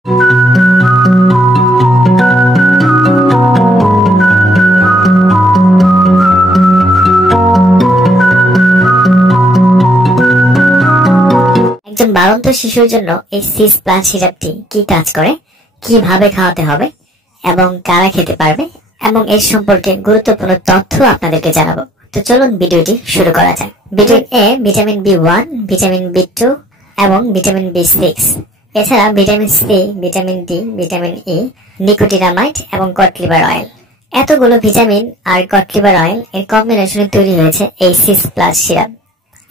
একজন বাড়ন্ত শিশুর জন্য এই সিস প্লাস সিরাপটি কি কাজ করে, কিভাবে খাওয়াতে হবে এবং কারা খেতে পারবে এবং এর সম্পর্কে গুরুত্বপূর্ণ তথ্য আপনাদেরকে জানাবো। তো চলুন ভিডিওটি শুরু করা যাক। Vitamin A, vitamin B one, vitamin B two এবং ভিটামিন বি6, এছাড়া vitamin C, vitamin D, vitamin E, nicotinamide এবং কড লিভার অয়েল, এতগুলো ভিটামিন আর কড লিভার অয়েল এর কম্বিনেশনে তৈরি হয়েছে এই সিস প্লাস সিরাপ।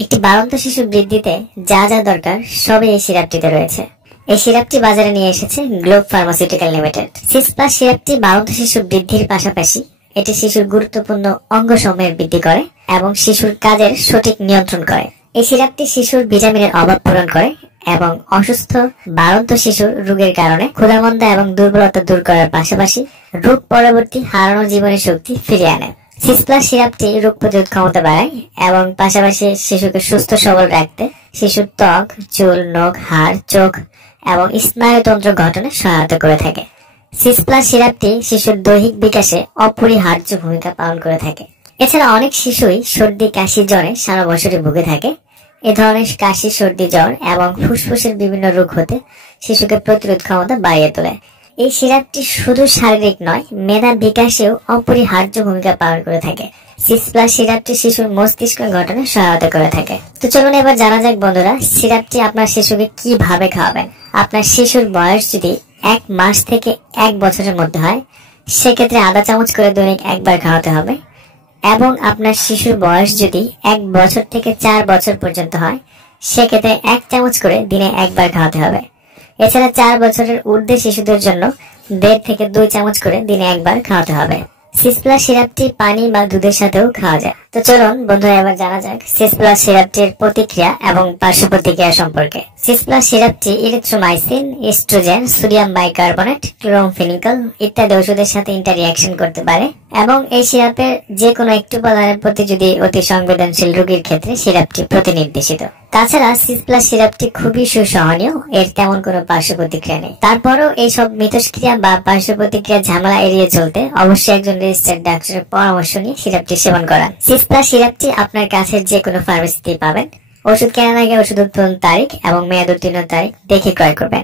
একটি বাড়ন্ত শিশু বৃদ্ধিতে যা যা দরকার সবই এই সিরাপটিতে রয়েছে। এই সিরাপটি বাজারে নিয়ে এসেছে Globe pharmaceutical limited. Sis Plus সিরাপটি বাড়ন্ত শিশু বৃদ্ধির পাশাপাশি এটি শিশুর গুরুত্বপূর্ণ অঙ্গসমূহের বৃদ্ধি করে এবং শিশুর কাজের সঠিক নিয়ন্ত্রণ করে। এই সিরাপটি শিশুর ভিটামিনের অভাব পূরণ করে এবং অসুস্থ বাড়ন্ত শিশুর রোগের কারণে ক্ষুধামন্দা এবং দুর্বলতা দূর করার পাশাপাশি রোগ পরবর্তী হারানো জীবনের শক্তি ফিরিয়ে আনে। সিস প্লাস সিরাপটি রোগ প্রতিরোধ ক্ষমতা বাড়ায় এবং পাশাপাশি শিশুকে সুস্থ সবল রাখতে শিশুর ত্বক, চুল, নখ, হাড়, চোখ এবং স্নায়ুতন্ত্র গঠনে সহায়তা করে থাকে। সিস প্লাস সিরাপটি শিশুর দৈহিক বিকাশে অপরিহার্য ভূমিকা পালন করে থাকে। এছাড়া অনেক শিশুই সর্দি, কাশি, জ্বরে সারা বছরই ভুগে থাকে। এ ধরনের কাশি, সর্দি, জ্বর এবং ফুসফুসের বিভিন্ন রোগ হতে শিশুকে প্রতিরোধ ক্ষমতা বাড়িয়ে তোলে। এই সিরাপটি শুধু শারীরিক নয়, মেধা বিকাশেও অপরিহার্য ভূমিকা পালন করে থাকে। সিস প্লাস সিরাপটি শিশুর মস্তিষ্ক গঠনে সহায়তা করে থাকে। তো চলুন এবার জানা যাক বন্ধুরা, সিরাপটি আপনার শিশুকে কিভাবে খাওয়াবেন। আপনার শিশুর বয়স যদি 1 মাস থেকে 1 বছরের মধ্যে হয়, সেক্ষেত্রে আধা চামচ করে দৈনিক একবার খাওয়াতে হবে এবং আপনার শিশুর বয়স যদি 1 বছর থেকে 4 বছর পর্যন্ত হয়, সেক্ষেত্রে 1 চামচ করে দিনে একবার খাওয়াতে হবে। এছাড়া 4 বছরের ঊর্ধ্বে শিশুদের জন্য 1.5 থেকে 2 চামচ করে দিনে একবার খাওয়াতে হবে। সিস প্লাস সিরাপটি পানি বা দুধের সাথেও খাওয়া যায়। তো চলুন বন্ধুরা এবার জানা যাক সিস প্লাস সিরাপটির প্রতিক্রিয়া এবং পার্শ্ব প্রতিক্রিয়া সম্পর্কে। সিস প্লাস সিরাপটি erythromycin, estrogen, sodium bicarbonate, chloramphenicol ইত্যাদি ওষুধের সাথে ইন্টাররিঅ্যাকশন করতে পারে এবং এই সিরাপের যে কোনো একটি উপাদানের প্রতি যদি অতি সংবেদনশীল রোগীর ক্ষেত্রে সিরাপটি প্রতিনির্দেশিত। তাছাড়া সিস প্লাস সিরাপটি খুবই সুসহনীয়, এর তেমন কোনো পার্শ্ব প্রতিক্রিয়া নেই। তারপরও এইসব মিথস্ক্রিয়া বা পার্শ্ব প্রতিক্রিয়া ঝামেলা এড়িয়ে চলতে অবশ্যই একজন রেজিস্টার্ড ডাক্তারের পরামর্শ নিয়ে সিরাপটি সেবন করান। সিস প্লাস সিরাপটি আপনার কাছের যে কোনো ফার্মেসিতে পাবেন। ওষুধ কেনার আগে ওষুধ উৎপাদন তারিখ এবং মেয়াদ উত্তীর্ণ তারিখ দেখে ক্রয় করবেন।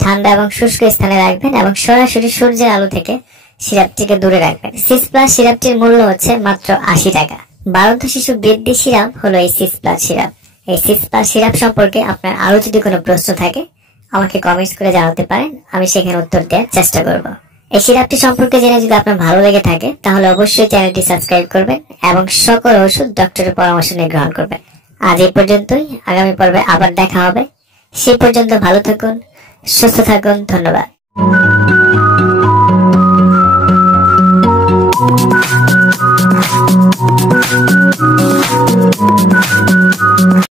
ঠান্ডা এবং শুষ্ক স্থানে রাখবেন এবং সরাসরি সূর্যের আলো থেকে সিরাপটিকে দূরে রাখবেন। সিস প্লাস সিরাপটির মূল্য হচ্ছে মাত্র 80 টাকা। বাড়ন্ত শিশু বৃদ্ধি সিরাপ হলো এই সিস প্লাস সিরাপ। এই সিস প্লাস সিরাপ সম্পর্কে আপনার আরো যদি কোনো প্রশ্ন থাকে আমাকে কমেন্টস করে জানাতে পারেন, আমি সেখানে উত্তর দেওয়ার চেষ্টা করব। এই সিরাপটি সম্পর্কে জেনে যদি আপনার ভালো লেগে থাকে তাহলে অবশ্যই চ্যানেলটি সাবস্ক্রাইব করবেন এবং সকল ওষুধ ডক্টরের পরামর্শ নিয়ে গ্রহণ করবেন। আজ এই পর্যন্তই, আগামী পর্বে আবার দেখা হবে। সেই পর্যন্ত ভালো থাকুন, সুস্থ থাকুন। ধন্যবাদ।